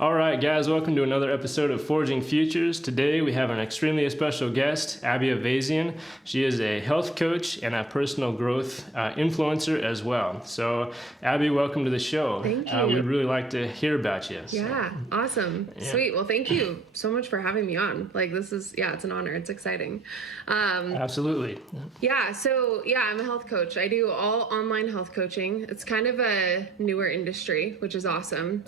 All right, guys, welcome to another episode of Forging Futures. Today we have an extremely special guest, Abby Aivazian. She is a health coach and a personal growth influencer as well. So, Abby, welcome to the show. Thank you. We'd really like to hear about you. Yeah, awesome. Yeah. Sweet. Well, thank you so much for having me on. This is, it's an honor. It's exciting. Absolutely. I'm a health coach. I do all online health coaching. It's kind of a newer industry, which is awesome.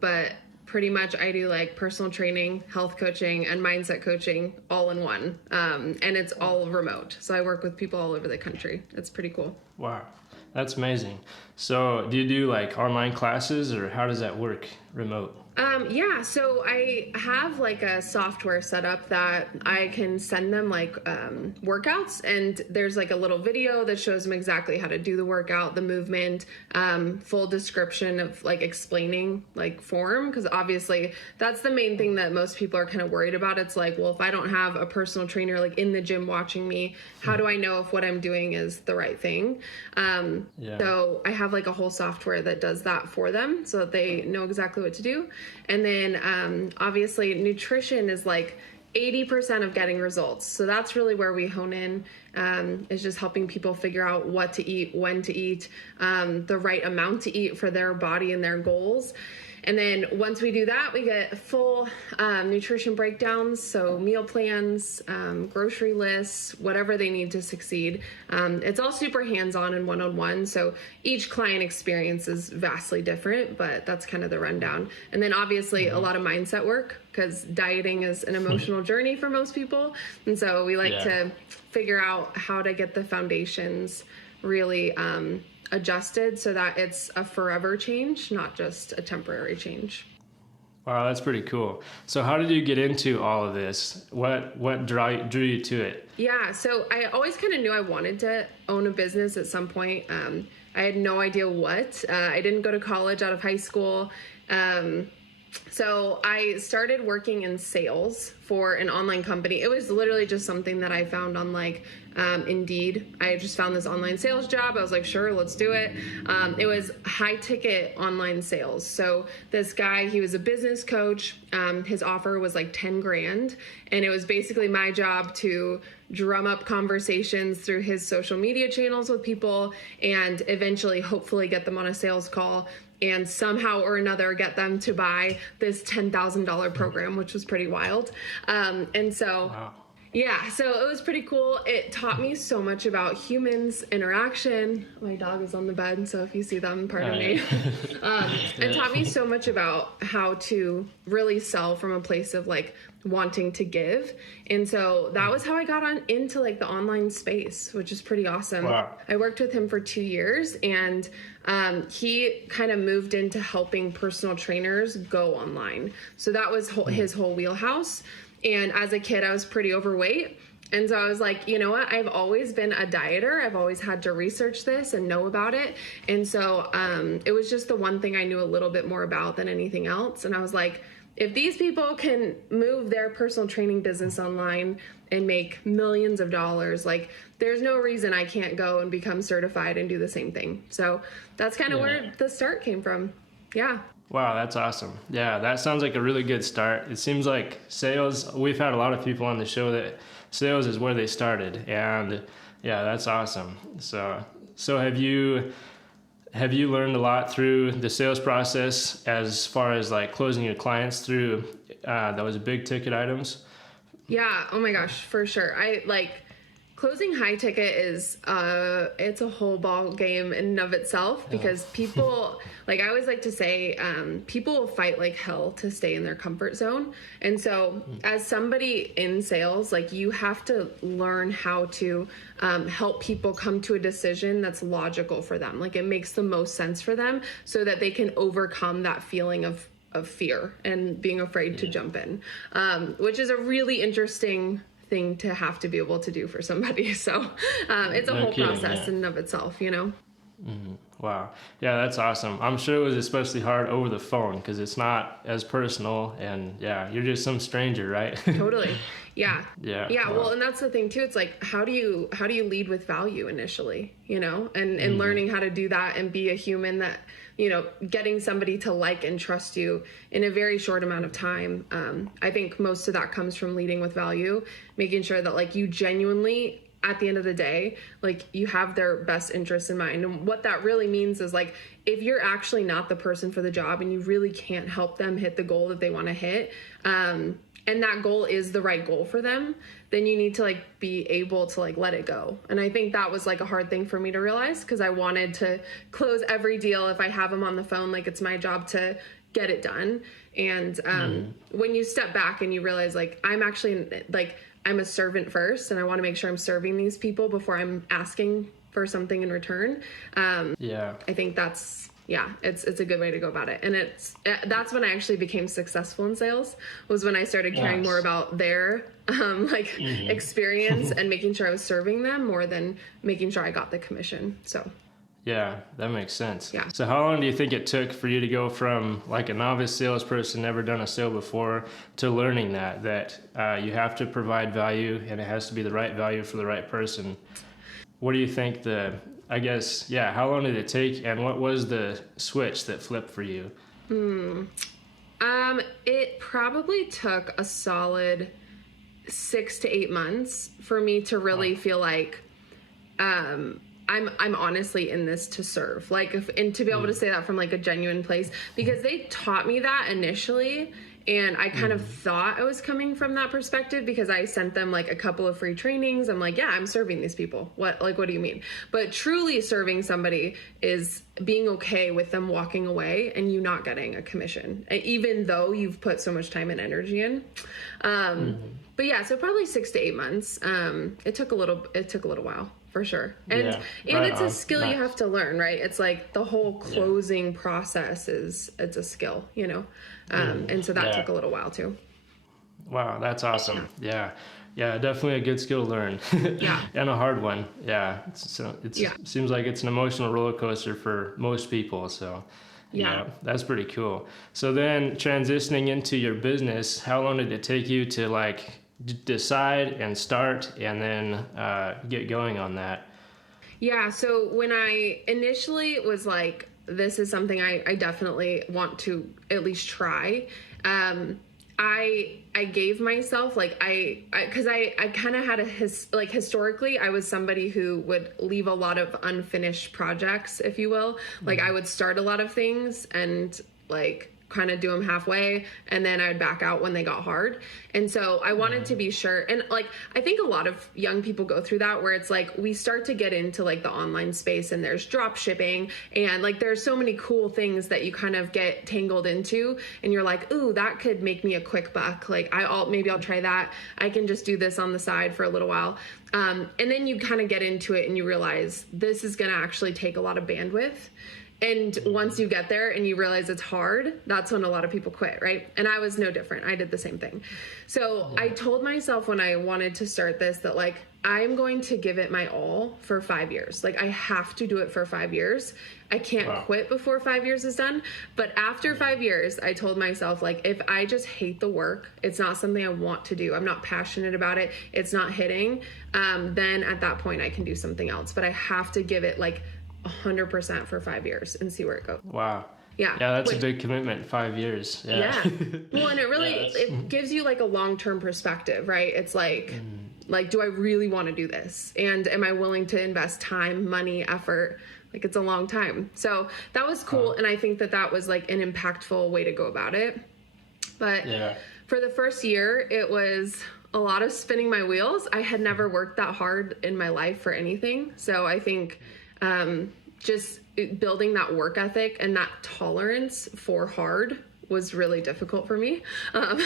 But pretty much I do personal training, health coaching, and mindset coaching all in one. And it's all remote. So I work with people all over the country. It's pretty cool. Wow. That's amazing. So do you do online classes, or how does that work remote? So I have a software set up that I can send them workouts, and there's a little video that shows them exactly how to do the workout, the movement, full description of explaining form, because obviously that's the main thing that most people are kind of worried about. It's well, if I don't have a personal trainer in the gym watching me, how do I know if what I'm doing is the right thing? So I have a whole software that does that for them so that they know exactly what to do. And then obviously nutrition is 80% of getting results. So that's really where we hone in, is just helping people figure out what to eat, when to eat, the right amount to eat for their body and their goals. And then once we do that, we get full nutrition breakdowns, so meal plans, grocery lists, whatever they need to succeed. It's all super hands-on and one-on-one, so each client experience is vastly different, but that's kind of the rundown. And then obviously a lot of mindset work, because dieting is an emotional journey for most people. And so we like to figure out how to get the foundations really adjusted so that it's a forever change, not just a temporary change. Wow, that's pretty cool. So how did you get into all of this? What drew you to it? Yeah, so I always kind of knew I wanted to own a business at some point. I had no idea what. I didn't go to college out of high school. So I started working in sales for an online company. It was literally just something that I found on Indeed. I just found this online sales job. I was like, sure, let's do it. It was high ticket online sales. So this guy, he was a business coach. His offer was $10,000. And it was basically my job to drum up conversations through his social media channels with people and eventually hopefully get them on a sales call and somehow or another get them to buy this $10,000 program, which was pretty wild. Wow. So it was pretty cool. It taught me so much about humans, interaction. My dog is on the bed, so if you see them, pardon me. It taught me so much about how to really sell from a place of wanting to give. And so that was how I got into the online space, which is pretty awesome. Wow. I worked with him for 2 years, and he kind of moved into helping personal trainers go online. So that was his whole wheelhouse. And as a kid, I was pretty overweight. And so I was like, you know what? I've always been a dieter. I've always had to research this and know about it. And so it was just the one thing I knew a little bit more about than anything else. And I was like, if these people can move their personal training business online and make millions of dollars, there's no reason I can't go and become certified and do the same thing. So that's kind of where the start came from. Yeah. Wow, that's awesome. Yeah, that sounds like a really good start. It seems like sales, we've had a lot of people on the show that sales is where they started. And yeah, that's awesome. So have you learned a lot through the sales process as far as closing your clients through those big ticket items? Yeah. Oh my gosh, for sure. Closing high ticket is, it's a whole ball game in and of itself, because people, I always like to say, people will fight like hell to stay in their comfort zone. And so as somebody in sales, you have to learn how to help people come to a decision that's logical for them. It makes the most sense for them so that they can overcome that feeling of fear and being afraid to jump in, which is a really interesting thing to have to be able to do for somebody. So it's a whole process in and of itself, Mm-hmm. Wow. Yeah, that's awesome. I'm sure it was especially hard over the phone because it's not as personal, and you're just some stranger, right? Totally. Yeah. Yeah. Wow. Well, and that's the thing too. It's how do you lead with value initially, and learning how to do that and be a human getting somebody to like and trust you in a very short amount of time. I think most of that comes from leading with value, making sure that like you genuinely, at the end of the day, like you have their best interests in mind. And what that really means is like, if you're actually not the person for the job and you really can't help them hit the goal that they want to hit, and that goal is the right goal for them, then you need to like be able to like let it go. And I think that was like a hard thing for me to realize, because I wanted to close every deal. If I have them on the phone, like it's my job to get it done. And when you step back and you realize like I'm actually like I'm a servant first, and I want to make sure I'm serving these people before I'm asking for something in return. I think that's it's a good way to go about it. And that's when I actually became successful in sales, was when I started caring more about their experience and making sure I was serving them more than making sure I got the commission. So yeah, that makes sense. Yeah. So how long do you think it took for you to go from like a novice salesperson, never done a sale before, to learning that you have to provide value and it has to be the right value for the right person? What do you think how long did it take, and what was the switch that flipped for you? It probably took a solid 6 to 8 months for me to really feel like, I'm honestly in this to serve, and to be able to say that from like a genuine place, because they taught me that initially. And I kind of thought I was coming from that perspective because I sent them like a couple of free trainings. I'm like, yeah, I'm serving these people. What do you mean? But truly serving somebody is being okay with them walking away and you not getting a commission, even though you've put so much time and energy in. But yeah, so probably 6 to 8 months. It took a little while. For sure. And it's a skill you have to learn, right? It's like the whole closing process it's a skill, and so that took a little while too. Wow, that's awesome. Yeah, definitely a good skill to learn. And a hard one. Yeah. Seems like it's an emotional roller coaster for most people. So that's pretty cool. So then transitioning into your business, how long did it take you to like decide and start and then get going on that? Yeah, so when I initially was like, this is something I definitely want to at least try, I gave myself like because I kind of had historically I was somebody who would leave a lot of unfinished projects, if you will. Like I would start a lot of things and like kind of do them halfway, and then I'd back out when they got hard. And so I wanted to be sure. And like, I think a lot of young people go through that, where it's like, we start to get into like the online space and there's drop shipping and like, there's so many cool things that you kind of get tangled into. And you're like, ooh, that could make me a quick buck. Like maybe I'll try that. I can just do this on the side for a little while. And then you kind of get into it and you realize this is going to actually take a lot of bandwidth. And once you get there and you realize it's hard, that's when a lot of people quit, right? And I was no different. I did the same thing. So I told myself when I wanted to start this that like, I'm going to give it my all for 5 years. Like I have to do it for 5 years. I can't quit before 5 years is done. But after 5 years, I told myself like, if I just hate the work, it's not something I want to do, I'm not passionate about it, it's not hitting, then at that point I can do something else. But I have to give it like 100% for 5 years and see where it goes. Wow. Yeah. Yeah, that's a big commitment, 5 years. Yeah. Well, and it really, it gives you like a long-term perspective, right? It's like, do I really want to do this? And am I willing to invest time, money, effort? Like it's a long time. So that was cool. And I think that was like an impactful way to go about it. But for the first year, it was a lot of spinning my wheels. I had never worked that hard in my life for anything. So I think just building that work ethic and that tolerance for hard was really difficult for me. I'm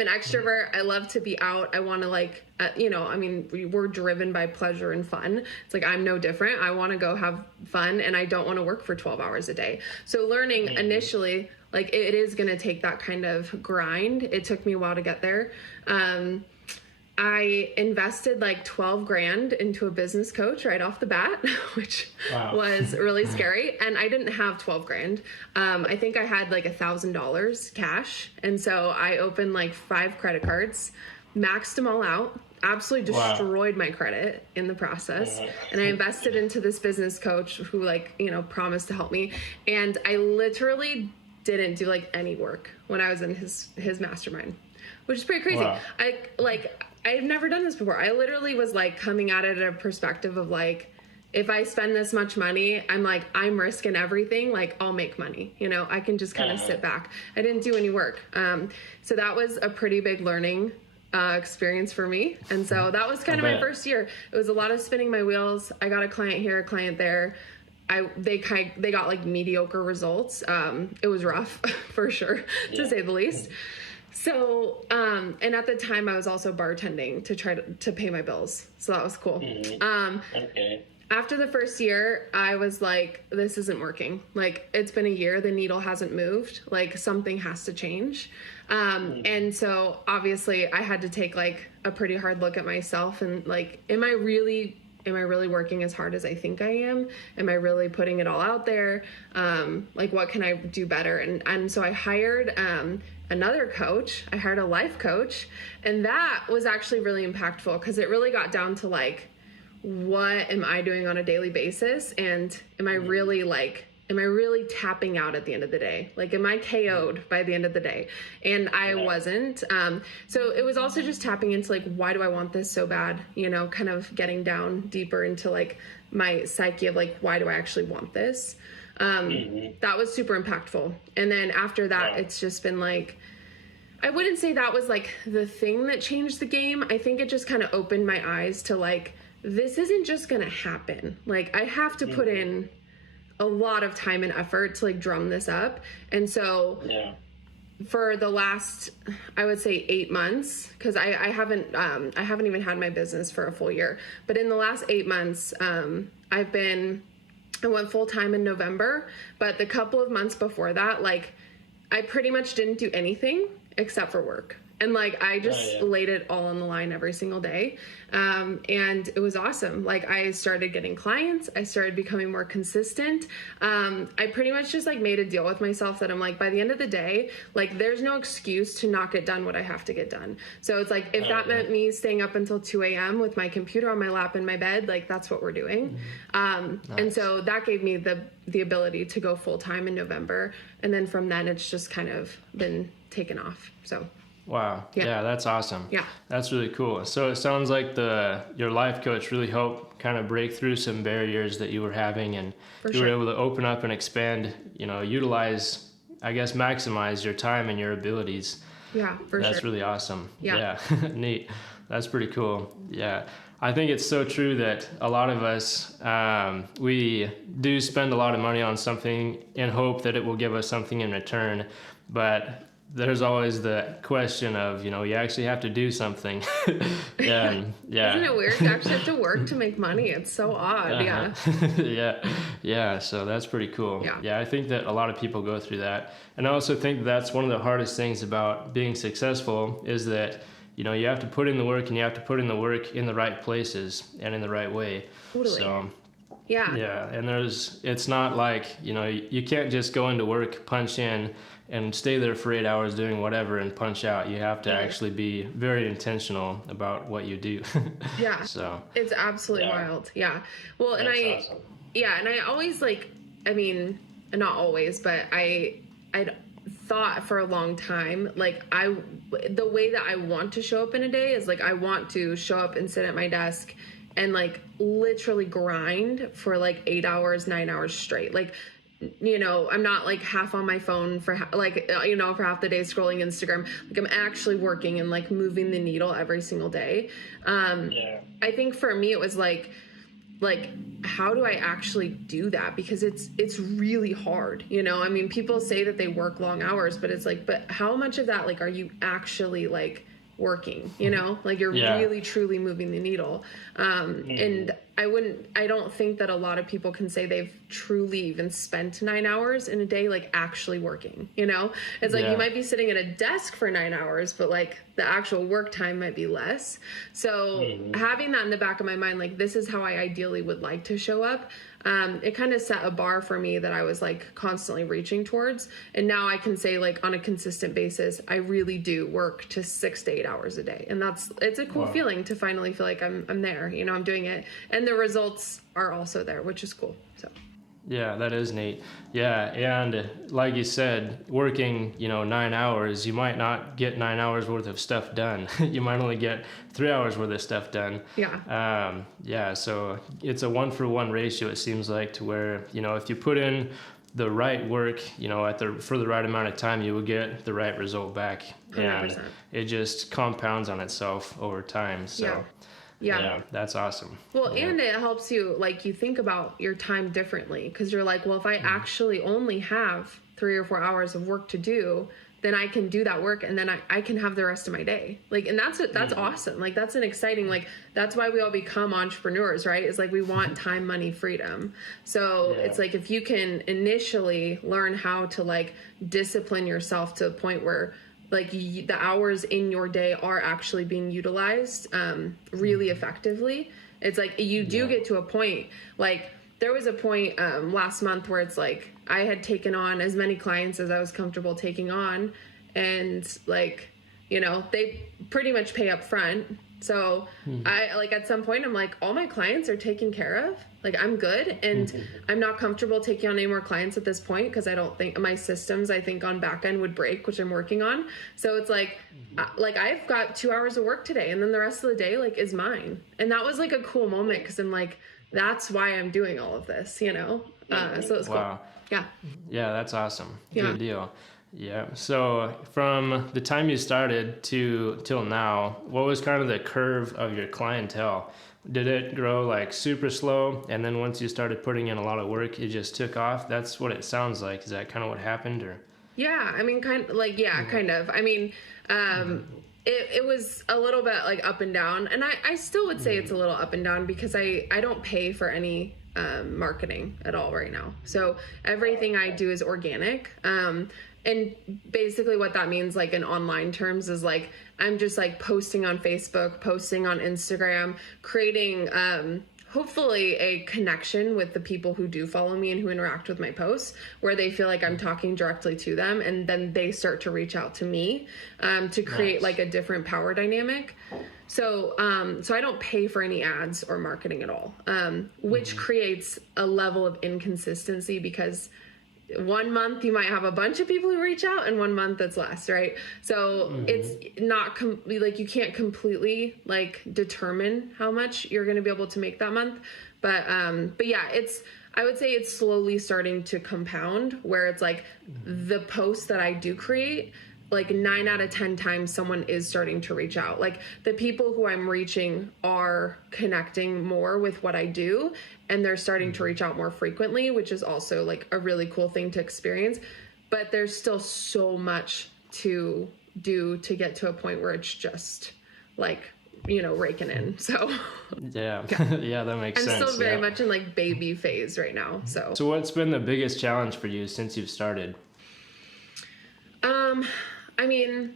an extrovert. I love to be out. I want to like, we're driven by pleasure and fun. It's like, I'm no different. I want to go have fun and I don't want to work for 12 hours a day. So learning initially, like it is going to take that kind of grind. It took me a while to get there. I invested like 12 grand into a business coach right off the bat, which was really scary. And I didn't have 12 grand. I think I had like $1,000 cash. And so I opened like 5 credit cards, maxed them all out. absolutely destroyed my credit in the process. And I invested into this business coach who like, you know, promised to help me. And I literally didn't do like any work when I was in his mastermind, which is pretty crazy. Wow. I've never done this before. I literally was like coming at it at a perspective of like, if I spend this much money, I'm risking everything. Like, I'll make money, you know, I can just kind of sit back. I didn't do any work. So that was a pretty big learning experience for me. And so that was kind of my first year. It was a lot of spinning my wheels. I got a client here, a client there. They got like mediocre results. It was rough for sure, to say the least. So, and at the time I was also bartending to try to pay my bills. So that was cool. Okay. After the first year, I was like, this isn't working. Like, it's been a year, the needle hasn't moved. Like, something has to change. And so obviously I had to take like a pretty hard look at myself and like, am I really working as hard as I think I am? Am I really putting it all out there? Like, what can I do better? And so I hired another coach. I hired a life coach, and that was actually really impactful because it really got down to like, what am I doing on a daily basis? And am I really tapping out at the end of the day? Like, am I KO'd by the end of the day? And I wasn't. So it was also just tapping into like, why do I want this so bad? You know, kind of getting down deeper into like my psyche of like, why do I actually want this? That was super impactful. And then after that, it's just been like, I wouldn't say that was like the thing that changed the game. I think it just kind of opened my eyes to like, this isn't just going to happen. Like, I have to put in a lot of time and effort to like drum this up. And so for the last, I would say 8 months, cause I haven't even had my business for a full year, but in the last 8 months, I went full time in November, but the couple of months before that, like I pretty much didn't do anything except for work. And like, I just laid it all on the line every single day. And it was awesome. Like, I started getting clients. I started becoming more consistent. I pretty much just like made a deal with myself that I'm like, by the end of the day, like there's no excuse to not get done what I have to get done. So it's like, if that meant me staying up until 2 a.m. with my computer on my lap in my bed, like that's what we're doing. And so that gave me the ability to go full time in November. And then from then it's just kind of been taken off. So. Wow. Yeah, that's awesome. Yeah. That's really cool. So it sounds like your life coach really helped kind of break through some barriers that you were having, and you were able to open up and expand, you know, utilize, I guess, maximize your time and your abilities. Yeah, for sure. That's really awesome. Yeah. Neat. That's pretty cool. Yeah. I think it's so true that a lot of us, we do spend a lot of money on something in hope that it will give us something in return, but there's always the question of, you know, you actually have to do something. Isn't it weird? You actually have to work to make money. It's so odd. Yeah. So that's pretty cool. Yeah. I think that a lot of people go through that. And I also think that's one of the hardest things about being successful is that, you know, you have to put in the work, and you have to put in the work in the right places and in the right way. Totally. So, yeah. And it's not like, you know, you can't just go into work, punch in, and stay there for 8 hours doing whatever and punch out. You have to actually be very intentional about what you do. Yeah. So it's absolutely wild. Yeah. Well, and awesome. And I always like, I mean, not always, but I thought for a long time, like the way that I want to show up in a day is like, I want to show up and sit at my desk and like literally grind for like 8 hours, 9 hours straight. Like, you know, I'm not like half on my phone for like, you know, for half the day scrolling Instagram. Like, I'm actually working and like moving the needle every single day. I think for me, it was like, how do I actually do that? Because it's really hard, you know? I mean, people say that they work long hours, but it's like, but how much of that, like, are you actually like working, you know, like you're really truly moving the needle. And I don't think that a lot of people can say they've truly even spent 9 hours in a day, like actually working, you know, it's like, you might be sitting at a desk for 9 hours, but like the actual work time might be less. So having that in the back of my mind, like, this is how I ideally would like to show up. it kind of set a bar for me that I was like constantly reaching towards. And now I can say like on a consistent basis, I really do work to 6 to 8 hours a day. And it's a cool feeling to finally feel like I'm there, you know, I'm doing it. And the results are also there, which is cool. So. Yeah, that is neat. Yeah, and like you said, working, 9 hours, you might not get 9 hours worth of stuff done. You might only get 3 hours worth of stuff done. Yeah. Yeah, so it's a 1-for-1 ratio, it seems like, to where, if you put in the right work, for the right amount of time, you will get the right result back. 100%. And it just compounds on itself over time. So. Yeah, that's awesome. Well, and it helps you, like, you think about your time differently, because you're like, well, if I actually only have 3 or 4 hours of work to do, then I can do that work, and then I can have the rest of my day. Like, and that's awesome. Like, that's an exciting, like, that's why we all become entrepreneurs, right? It's like we want time, money, freedom. So it's like if you can initially learn how to, like, discipline yourself to a point where, like, the hours in your day are actually being utilized really effectively. It's like you do get to a point, like there was a point last month where it's like I had taken on as many clients as I was comfortable taking on, and like, they pretty much pay up front. So I, like, at some point I'm like, all my clients are taken care of. Like, I'm good. And I'm not comfortable taking on any more clients at this point, because I don't think my systems, I think on back end would break, which I'm working on. So it's like, I've got 2 hours of work today, and then the rest of the day, like, is mine. And that was like a cool moment, because I'm like, that's why I'm doing all of this, So it was cool. Yeah. Yeah, that's awesome. Good deal. Yeah. So from the time you started till now, what was kind of the curve of your clientele? Did it grow like super slow, and then once you started putting in a lot of work, it just took off? That's what it sounds like. Is that kind of what happened, or? Yeah, I mean, kind of. I mean, it was a little bit like up and down, and I still would say it's a little up and down, because I don't pay for any marketing at all right now. So everything I do is organic. And basically what that means, like in online terms, is like I'm just like posting on Facebook, posting on Instagram, creating hopefully a connection with the people who do follow me and who interact with my posts, where they feel like I'm talking directly to them, and then they start to reach out to me to create like a different power dynamic. So I don't pay for any ads or marketing at all, which creates a level of inconsistency, because 1 month you might have a bunch of people who reach out, and 1 month it's less, right? So it's not like you can't completely like determine how much you're going to be able to make that month. But yeah, I would say it's slowly starting to compound, where it's like the posts that I do create, like 9 out of 10 times someone is starting to reach out. Like the people who I'm reaching are connecting more with what I do, and they're starting to reach out more frequently, which is also like a really cool thing to experience. But there's still so much to do to get to a point where it's just like, raking in. So yeah, yeah, that makes sense. I'm still very much in like baby phase right now. So what's been the biggest challenge for you since you've started? I mean,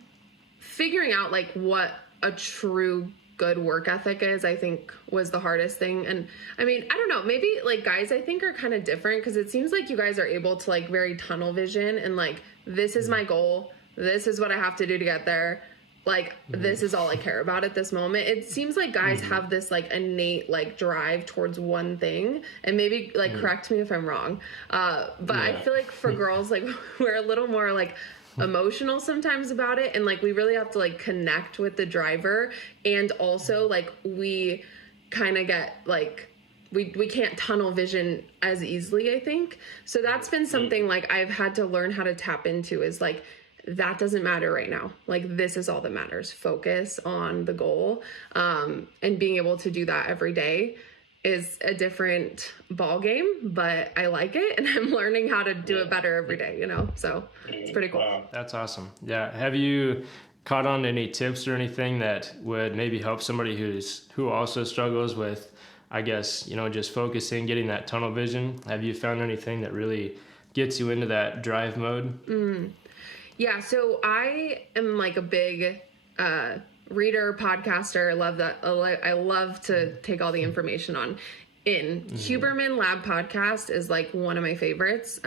figuring out like what a true good work ethic is, I think, was the hardest thing. And I mean, I don't know, maybe like guys, I think, are kind of different, because it seems like you guys are able to like very tunnel vision and like, this is my goal, this is what I have to do to get there, like this is all I care about at this moment. It seems like guys have this like innate like drive towards one thing, and maybe like correct me if I'm wrong, but I feel like for girls, like we're a little more like emotional sometimes about it, and like we really have to like connect with the driver, and also like we kind of get like we can't tunnel vision as easily, I think. So that's been something like I've had to learn how to tap into, is like, that doesn't matter right now, like this is all that matters. Focus on the goal, and being able to do that every day is a different ball game, but I like it, and I'm learning how to do it better every day, so it's pretty cool. Wow, that's awesome. Yeah. Have you caught on any tips or anything that would maybe help somebody who also struggles with, I guess, just focusing, getting that tunnel vision? Have you found anything that really gets you into that drive mode? Yeah. So I am like a big, reader, podcaster. I love that. I love to take all the information on. Huberman Lab podcast is like one of my favorites.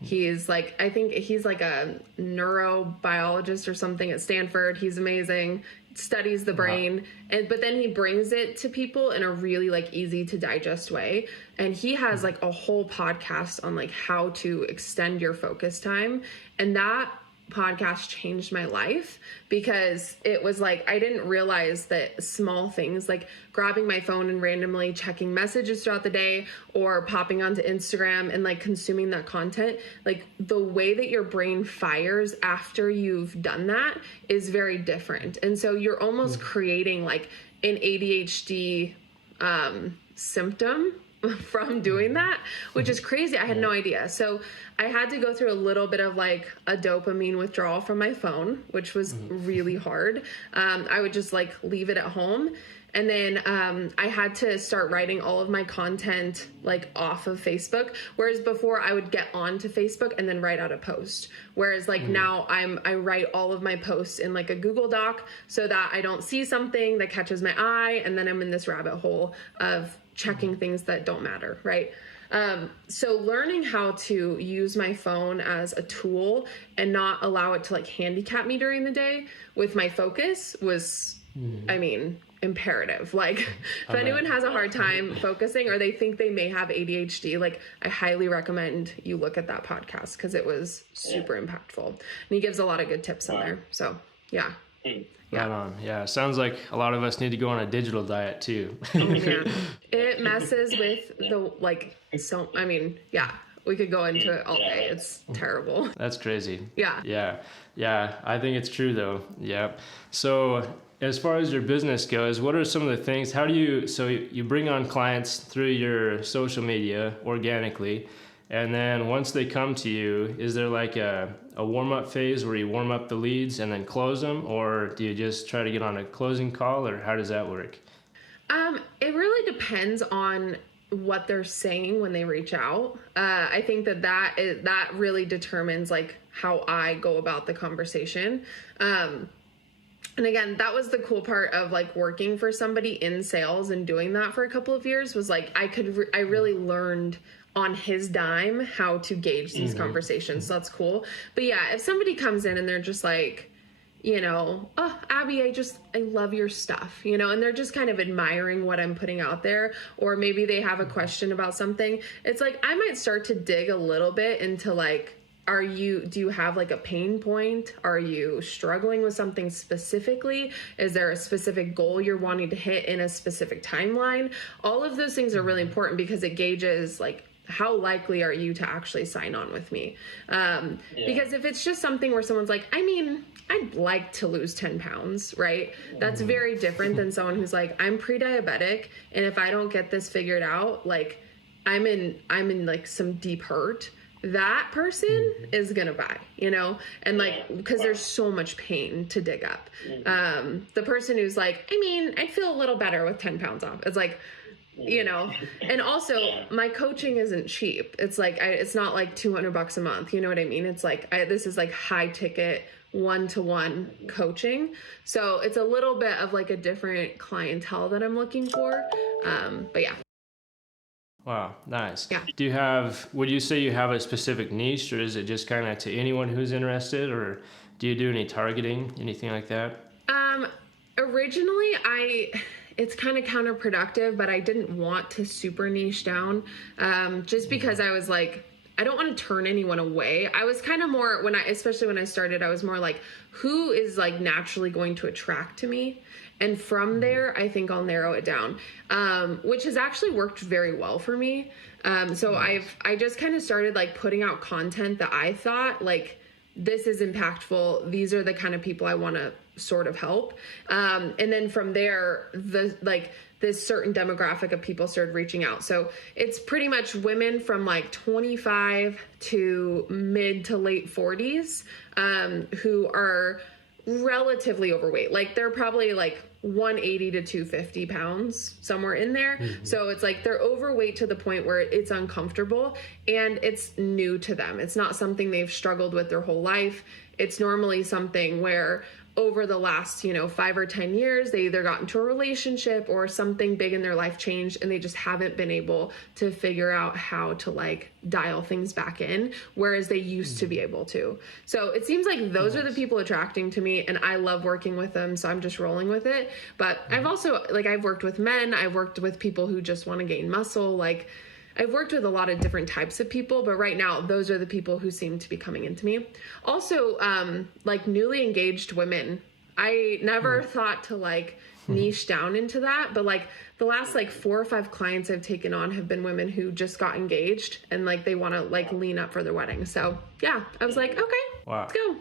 He's like, I think he's like a neurobiologist or something at Stanford. He's amazing, studies the brain, but then he brings it to people in a really like easy to digest way. And he has like a whole podcast on like how to extend your focus time. And that podcast changed my life, because it was like I didn't realize that small things like grabbing my phone and randomly checking messages throughout the day, or popping onto Instagram and like consuming that content, like the way that your brain fires after you've done that is very different. And so you're almost creating like an ADHD symptom from doing that, which is crazy. I had no idea. So I had to go through a little bit of like a dopamine withdrawal from my phone, which was really hard. I would just like leave it at home. And then I had to start writing all of my content like off of Facebook. Whereas before I would get onto Facebook and then write out a post. Whereas like now I write all of my posts in like a Google Doc, so that I don't see something that catches my eye, and then I'm in this rabbit hole of checking things that don't matter, right? So learning how to use my phone as a tool and not allow it to like handicap me during the day with my focus was, I mean, imperative. Like if anyone has a hard time focusing, or they think they may have ADHD, like I highly recommend you look at that podcast, because it was super impactful. And he gives a lot of good tips in there. So yeah. Right on. Yeah. Sounds like a lot of us need to go on a digital diet too. Yeah. It messes with the, like, so, I mean, yeah, we could go into it all day. It's terrible. That's crazy. Yeah. Yeah. Yeah. I think it's true though. Yeah. So as far as your business goes, what are some of the things, so you bring on clients through your social media organically, and then once they come to you, is there like a warm-up phase where you warm up the leads and then close them, or do you just try to get on a closing call, or how does that work? It really depends on what they're saying when they reach out. I think that really determines like how I go about the conversation. And again, that was the cool part of like working for somebody in sales and doing that for a couple of years, was like I really learned on his dime how to gauge these conversations. So that's cool. But yeah, if somebody comes in and they're just like, you know, oh, Abby, I love your stuff, you know, and they're just kind of admiring what I'm putting out there, or maybe they have a question about something. It's like, I might start to dig a little bit into like, do you have like a pain point? Are you struggling with something specifically? Is there a specific goal you're wanting to hit in a specific timeline? All of those things are really important, because it gauges like, how likely are you to actually sign on with me? Because if it's just something where someone's like, I mean, I'd like to lose 10 pounds, right? That's very different than someone who's like, I'm pre-diabetic, and if I don't get this figured out, like I'm in like some deep hurt. That person is gonna buy, you know? And like, because there's so much pain to dig up. The person who's like, I mean, I'd feel a little better with 10 pounds off. It's like, you know, and also my coaching isn't cheap. It's like, it's not like $200 a month. You know what I mean? It's like, this is like high ticket one-to-one coaching. So it's a little bit of like a different clientele that I'm looking for. But yeah. Wow. Nice. Yeah. Would you say you have a specific niche, or is it just kind of to anyone who's interested, or do you do any targeting, anything like that? Originally it's kind of counterproductive, but I didn't want to super niche down, just because I was like, I don't want to turn anyone away. I was kind of more, especially when I started, I was more like, who is like naturally going to attract to me? And from there, I think I'll narrow it down, which has actually worked very well for me. So I just kind of started like putting out content that I thought like, this is impactful. These are the kind of people I want to sort of help. And then from there, this certain demographic of people started reaching out. So it's pretty much women from like 25 to mid to late 40s, who are relatively overweight. Like they're probably like 180 to 250 pounds, somewhere in there. So it's like they're overweight to the point where it's uncomfortable and it's new to them. It's not something they've struggled with their whole life. It's normally something where over the last, 5 or 10 years, they either got into a relationship or something big in their life changed and they just haven't been able to figure out how to like dial things back in, whereas they used to be able to. So it seems like those are the people attracting to me, and I love working with them, so I'm just rolling with it. But I've also, I've worked with men, I've worked with people who just want to gain muscle, I've worked with a lot of different types of people, but right now, those are the people who seem to be coming into me. Also, newly engaged women. I never thought to niche down into that, but the last 4 or 5 clients I've taken on have been women who just got engaged and they want to lean up for their wedding. So yeah, I was like, okay, wow, let's go.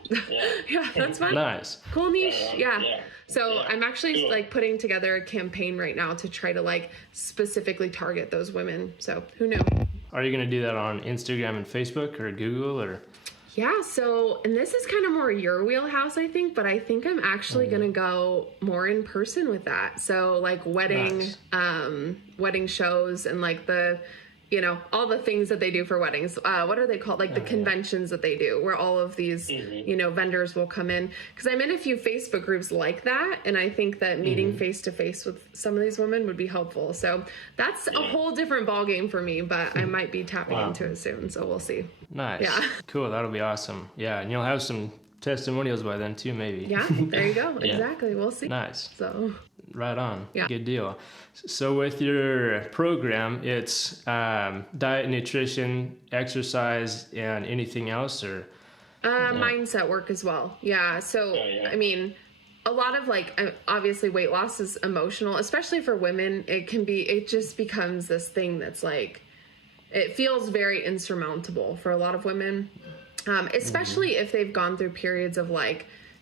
Yeah, that's fun. Nice. Cool niche. Yeah. So I'm actually putting together a campaign right now to try to specifically target those women. So who knew? Are you going to do that on Instagram and Facebook or Google or? Yeah, so, and this is kind of more your wheelhouse, I think, but I think I'm actually going to go more in person with that. So wedding, Nice. Wedding shows and all the things that they do for weddings. What are they called? The conventions that they do where all of these, vendors will come in. Because I'm in a few Facebook groups like that. And I think that meeting face to face with some of these women would be helpful. So that's a whole different ballgame for me, but I might be tapping into it soon. So we'll see. Nice. Yeah. Cool. That'll be awesome. Yeah. And you'll have some testimonials by then too, maybe. Yeah, there you go. Exactly. We'll see. Nice. So right on. Yeah. Good deal. So with your program, it's diet, nutrition, exercise, and anything else, or mindset work as well. Yeah. So I mean, a lot of obviously weight loss is emotional, especially for women. It just becomes this thing that's it feels very insurmountable for a lot of women, especially if they've gone through periods of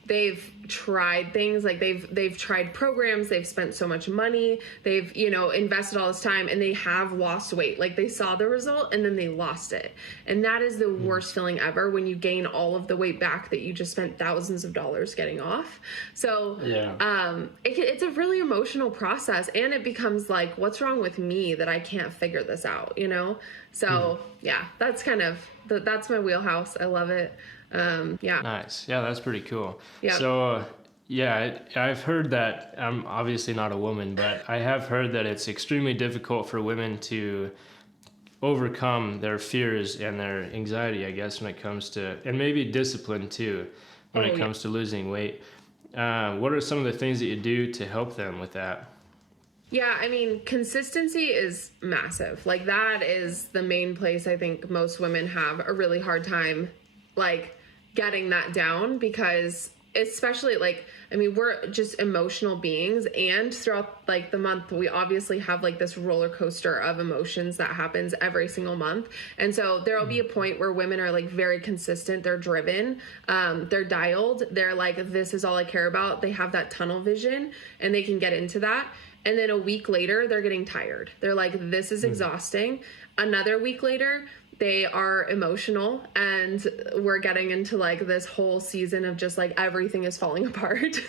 they've tried things, they've tried programs, they've spent so much money, they've, invested all this time, and they have lost weight. They saw the result and then they lost it. And that is the worst feeling ever, when you gain all of the weight back that you just spent thousands of dollars getting off. So it's a really emotional process, and it becomes what's wrong with me that I can't figure this out, So yeah, that's that's my wheelhouse. I love it. Nice. Yeah, that's pretty cool. Yeah. So, I've heard that, I'm obviously not a woman, but I have heard that it's extremely difficult for women to overcome their fears and their anxiety, I guess, when it comes to, and maybe discipline too, when it comes to losing weight. What are some of the things that you do to help them with that? Yeah, I mean, consistency is massive. That is the main place I think most women have a really hard time, getting that down, because especially we're just emotional beings, and throughout the month we obviously have this roller coaster of emotions that happens every single month. And so there'll be a point where women are very consistent, they're driven, they're dialed, they're this is all I care about, they have that tunnel vision and they can get into that. And then a week later they're getting tired, they're this is exhausting. Another week later they are emotional, and we're getting into this whole season of just everything is falling apart.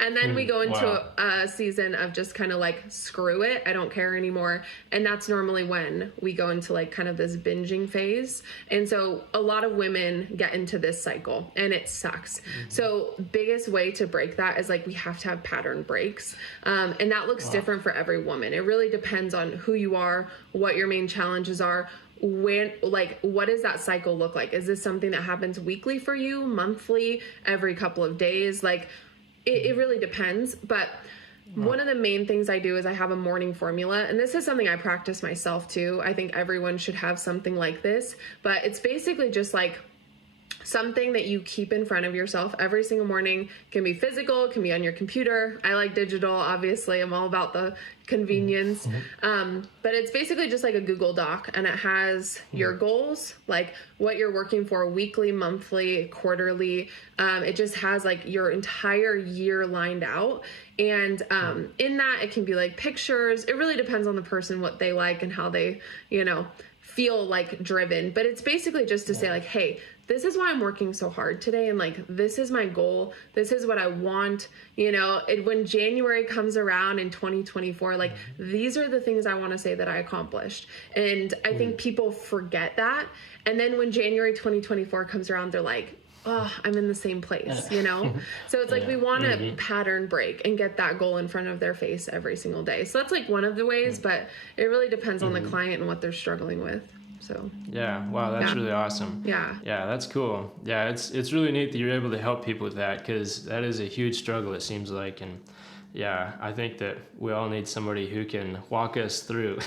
And then we go into a season of just kind of screw it, I don't care anymore. And that's normally when we go into kind of this binging phase. And so a lot of women get into this cycle, and it sucks. So biggest way to break that is we have to have pattern breaks. And that looks different for every woman. It really depends on who you are, what your main challenges are, when what does that cycle look like? Is this something that happens weekly for you, monthly, every couple of days? It really depends. But one of the main things I do is I have a morning formula, and this is something I practice myself too. I think everyone should have something like this, but it's basically just something that you keep in front of yourself every single morning. Can be physical, can be on your computer. I like digital, obviously. I'm all about the convenience. But it's basically just a Google Doc, and it has your goals, what you're working for weekly, monthly, quarterly. It just has your entire year lined out. And in that, it can be pictures. It really depends on the person, what they like and how they, feel driven. But it's basically just to say hey, this is why I'm working so hard today. And like, this is my goal. This is what I want. You know, when January comes around in 2024, like these are the things I want to say that I accomplished. And I think people forget that. And then when January 2024 comes around, they're like, oh, I'm in the same place, you know? So it's like we want to pattern break and get that goal in front of their face every single day. So that's like one of the ways, but it really depends on the client and what they're struggling with. So yeah, wow, that's really awesome. Yeah, that's cool. Yeah, it's really neat that you're able to help people with that, because that is a huge struggle, it seems like. And yeah, I think that we all need somebody who can walk us through,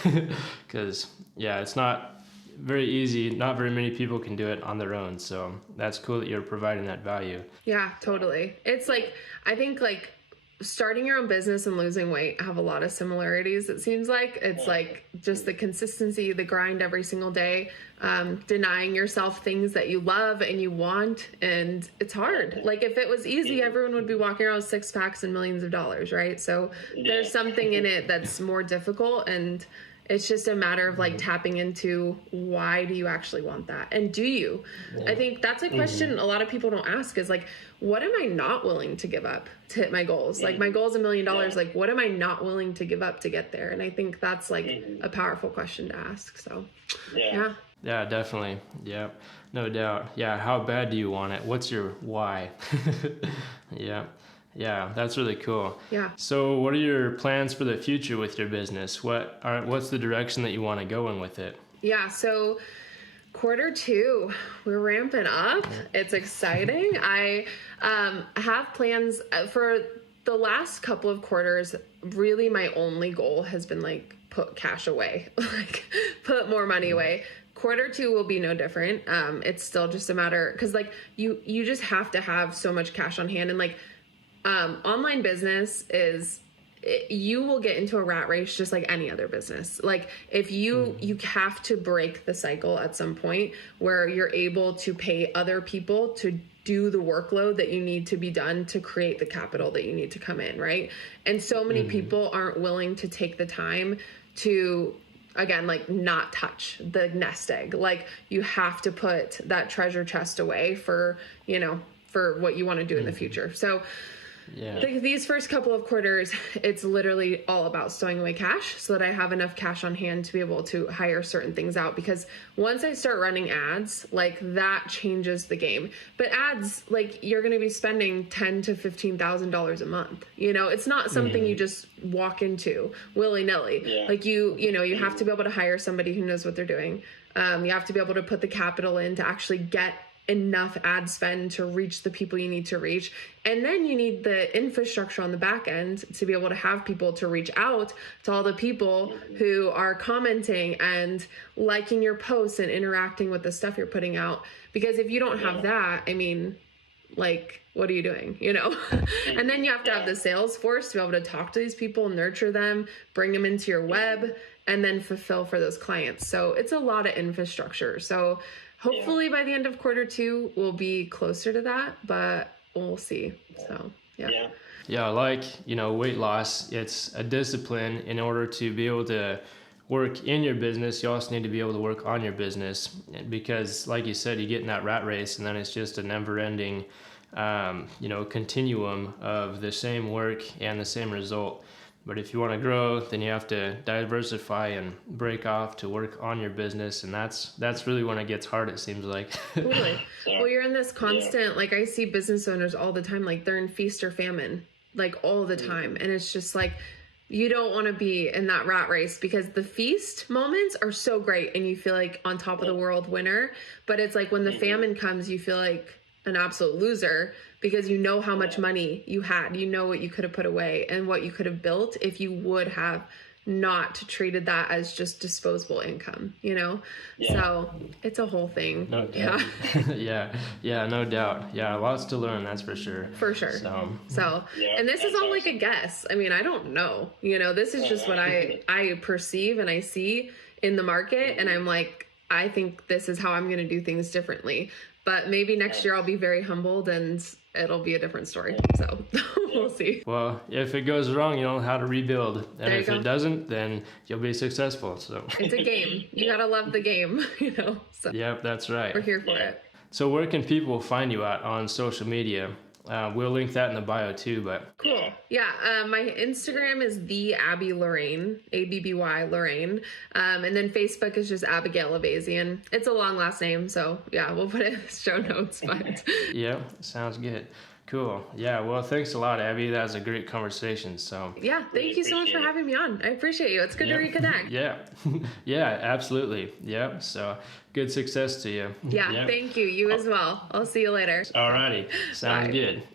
because it's not very easy. Not very many people can do it on their own. So that's cool that you're providing that value. Yeah, totally. It's like, I think like starting your own business and losing weight have a lot of similarities. It seems like it's like just the consistency, the grind every single day, denying yourself things that you love and you want. And it's hard. Like if it was easy, everyone would be walking around with 6-packs and millions of dollars. Right. So there's something in it that's more difficult, and it's just a matter of like tapping into, why do you actually want that? And do you? I think that's a question a lot of people don't ask, is like, what am I not willing to give up to hit my goals? Like my goal is $1 million. Like, what am I not willing to give up to get there? And I think that's like a powerful question to ask. So yeah, definitely. Yeah, no doubt. Yeah. How bad do you want it? What's your why? Yeah, that's really cool. Yeah. So what are your plans for the future with your business? What's the direction that you want to go in with it? Yeah, so Q2, we're ramping up. It's exciting. I have plans for the last couple of quarters. Really, my only goal has been like put cash away, like put more money away. Q2 will be no different. It's still just a matter, because like you just have to have so much cash on hand. And like online business is, you will get into a rat race just like any other business. Like if you have to break the cycle at some point where you're able to pay other people to do the workload that you need to be done to create the capital that you need to come in, right? And so many people aren't willing to take the time to, again, like not touch the nest egg. Like you have to put that treasure chest away for, you know, for what you want to do in the future. So these first couple of quarters, it's literally all about stowing away cash so that I have enough cash on hand to be able to hire certain things out. Because once I start running ads, like that changes the game. But ads, like you're going to be spending $10,000 to $15,000 a month. You know, it's not something you just walk into willy nilly. Like you have to be able to hire somebody who knows what they're doing. You have to be able to put the capital in to actually get enough ad spend to reach the people you need to reach. And then you need the infrastructure on the back end to be able to have people to reach out to all the people who are commenting and liking your posts and interacting with the stuff you're putting out. Because if you don't have that, I mean, like, what are you doing? You know? And then you have to have the sales force to be able to talk to these people, nurture them, bring them into your web, and then fulfill for those clients. So it's a lot of infrastructure. So hopefully by the end of Q2, we'll be closer to that, but we'll see. So, Yeah, like, weight loss, it's a discipline. In order to be able to work in your business, you also need to be able to work on your business, because like you said, you get in that rat race and then it's just a never ending, continuum of the same work and the same result. But if you want to grow, then you have to diversify and break off to work on your business. And that's really when it gets hard, it seems like. Totally. Well, you're in this constant, like I see business owners all the time, like they're in feast or famine, like all the time. And it's just like, you don't want to be in that rat race, because the feast moments are so great and you feel like on top of the world winner. But it's like when the famine comes, you feel like an absolute loser, because you know how much money you had, you know what you could have put away and what you could have built if you would have not treated that as just disposable income, So it's a whole thing. No doubt. Yeah, no doubt. Yeah, lots to learn, that's for sure. For sure. So and this is all like a guess. I mean, I don't know, this is just what I perceive and I see in the market. And I'm like, I think this is how I'm going to do things differently. But maybe next year I'll be very humbled and it'll be a different story. So we'll see. Well, if it goes wrong, you know how to rebuild. And if it doesn't, then you'll be successful. So it's a game. You got to love the game, So yep, that's right. We're here for it. So where can people find you at on social media? We'll link that in the bio too, but. Cool. Yeah. My Instagram is the Abby Lorraine, Abby Lorraine. And then Facebook is just Abigail Avazian. It's a long last name, so yeah, we'll put it in the show notes. But yeah, sounds good. Cool. Yeah. Well, thanks a lot, Abby. That was a great conversation. So. Yeah. Thank you so much for having me on. I appreciate you. It's good to reconnect. Yeah. Yeah. Absolutely. Yeah. So good success to you. Yeah. Thank you. You as well. I'll see you later. Alrighty. Sounds good.